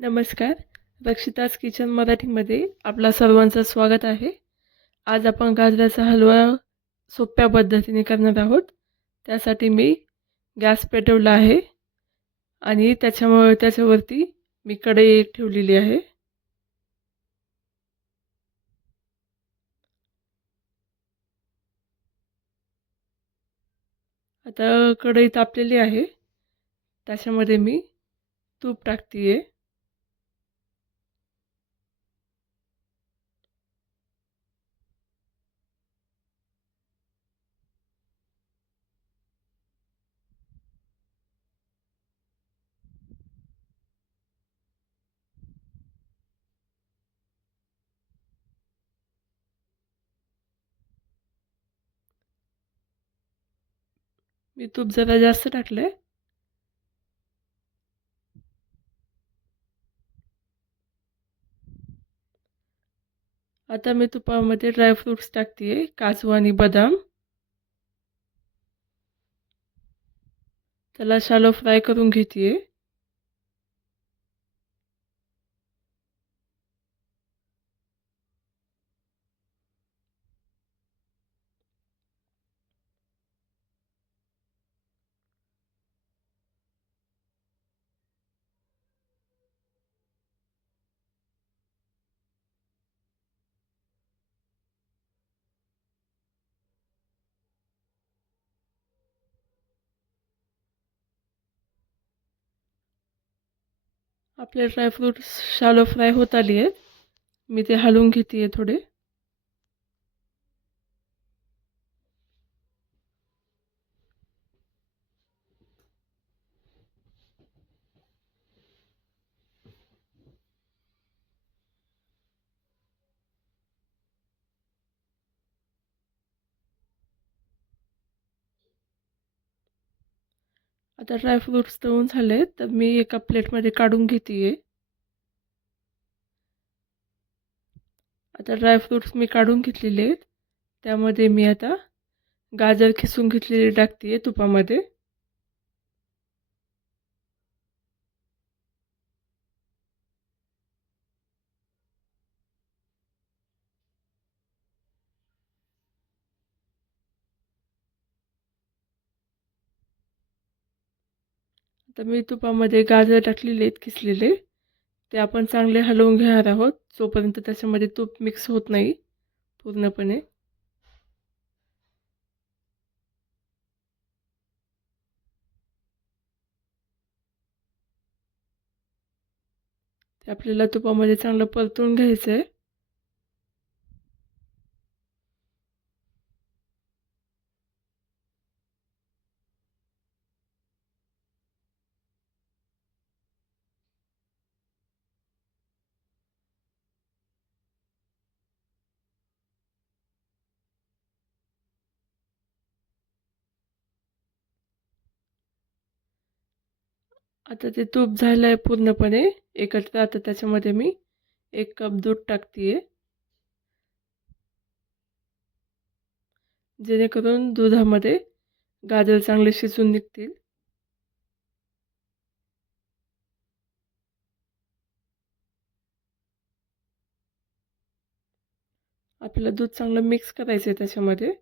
नमस्कार. रक्षिताज किचन मराठीमध्ये आपल्या सर्वांचं स्वागत आहे. आज आपण गाजराचा हलवा सोप्या पद्धतीने करणार आहोत. त्यासाठी मी गॅस पेटवला आहे आणि त्याच्यावरती मी कढई एक ठेवलेली आहे. आता कढई तापलेली आहे. त्याच्यामध्ये मी तूप टाकते. मी तूप जरा जास्त टाकलंय. आता मी तुपामध्ये ड्रायफ्रूट्स टाकते, काजू आणि बदाम. त्याला शॅलो फ्राय करून घेते. आपले ड्रायफ्रूट्स शॅलो फ्राय होत आली आहेत. मी ते हलवून घेते थोडे. आता ड्रायफ्रूट्स तळून झाले तर मी एका प्लेटमध्ये काढून घेते. आता ड्रायफ्रूट्स मी काढून घेतलेले आहेत. त्यामध्ये मी आता गाजर खिसून घेतलेले टाकते तुपामध्ये. आता मी तुपामध्ये गाजर टाकलेले आहेत खिसलेले. ते आपण चांगले हलवून घेणार आहोत जोपर्यंत त्याच्यामध्ये तूप मिक्स होत नाही पूर्णपणे. ते आपल्याला तुपामध्ये चांगलं परतून घ्यायचं आहे. आता ते तूप झालं आहे पूर्णपणे एकत्र. आता त्याच्यामध्ये मी 1 कप दूध टाकते जेणेकरून दुधामध्ये गाजर चांगले शिजून निघतील. आपल्याला दूध चांगलं मिक्स करायचं आहे त्याच्यामध्ये.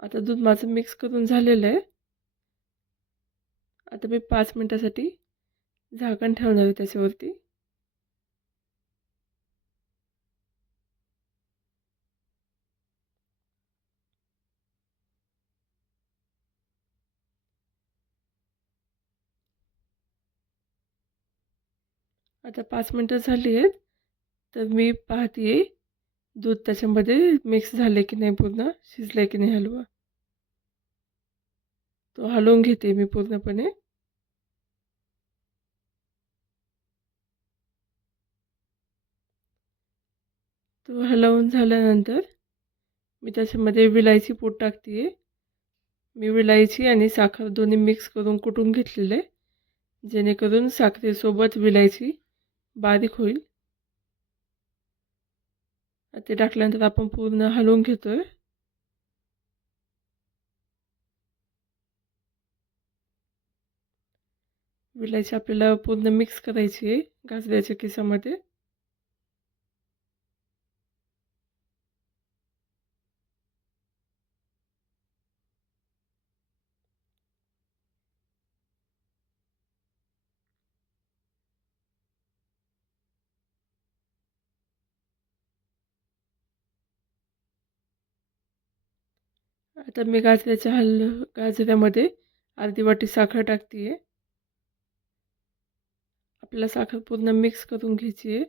आता दूध माझं मिक्स करून झालेलं आहे. आता मी 5 मिनिटासाठी झाकण ठेवणार आहे त्याच्यावरती. आता 5 मिनिटं झाली आहेत. तर मी पाहते दूध त्याच्यामध्ये मिक्स झाले की नाही, पूर्ण शिजले की नाही हलवा. तो हलवून घेते मी पूर्णपणे. तो हलवून झाल्यानंतर मी त्याच्यामध्ये विलायची पूड टाकते. मी विलायची आणि साखर दोन्ही मिक्स करून कुटून घेतलेले, जेणेकरून साखरेसोबत विलायची बारीक होईल. ते टाकल्यानंतर आपण पूर्ण हलवून घेतोय. विलायची आपल्याला पूर्ण मिक्स करायची आहे गाजराच्या किसामध्ये. आता मी गाजऱ्यामध्ये अर्धी वाटी साखर टाकते आहे. आपल्याला साखर पूर्ण मिक्स करून घ्यायची आहे.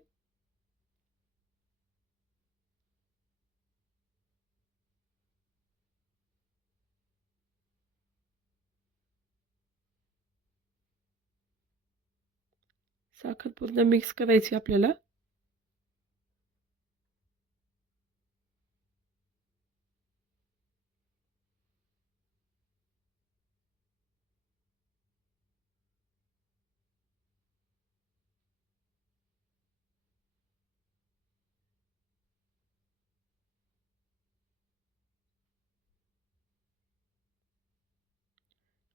साखर पूर्ण मिक्स करायची आपल्याला.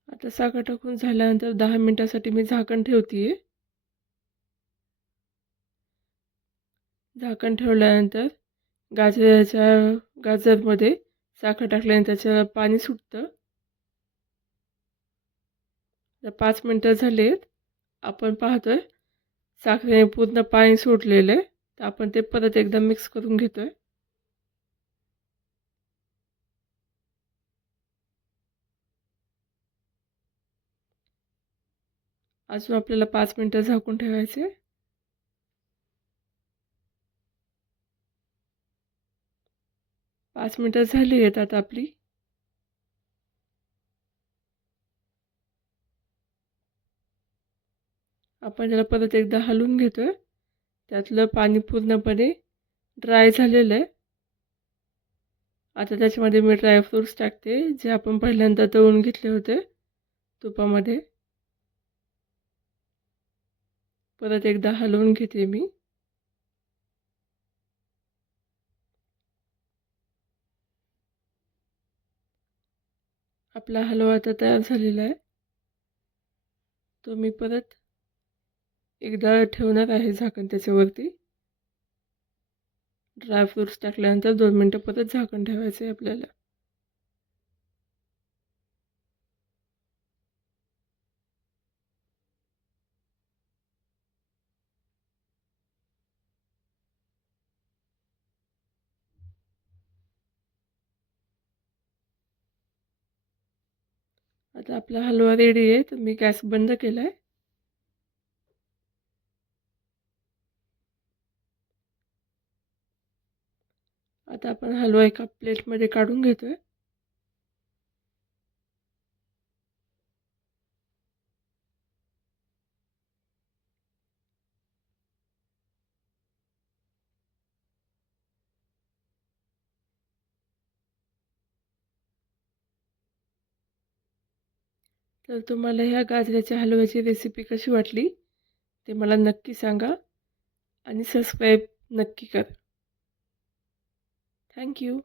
आता साखर टाकून झाल्यानंतर 10 मिनिटासाठी मी झाकण ठेवते आहे. झाकण ठेवल्यानंतर गाजरमध्ये साखर टाकल्यानंतर त्याच्याला पाणी सुटतं. तर 5 मिनिटं झालेत. आपण पाहतोय साखरेने पूर्ण पाणी सोडलेलं आहे. तर आपण ते परत एकदा मिक्स करून घेतोय. अजून आपल्याला 5 मिनिटं झाकून ठेवायचे. 5 मिनिटं झाली आहेत आता आपली. आपण त्याला परत एकदा हलवून घेतोय. त्यातलं पाणी पूर्णपणे ड्राय झालेलं आहे. आता त्याच्यामध्ये मी ड्रायफ्रूट्स टाकते, जे आपण पहिल्यांदा तळून घेतले होते तुपामध्ये. परत एकदा हलवून घेते मी. आपला हलवा आता तयार झालेला आहे. तो मी परत एकदा ठेवणार आहे झाकण त्याच्यावरती. ड्रायफ्रूट्स टाकल्यानंतर 2 मिनिटं परत झाकण ठेवायचं आहे आपल्याला. आता आपला हलवा रेडी आहे. तर मी गॅस बंद केला आहे. आता आपण हलवा एका प्लेटमध्ये काढून घेतोय. तर तुम्हाला ह्या गाजराच्या हलव्याची रेसिपी कशी वाटली ते मला नक्की सांगा आणि सबस्क्राईब नक्की करा. थँक्यू.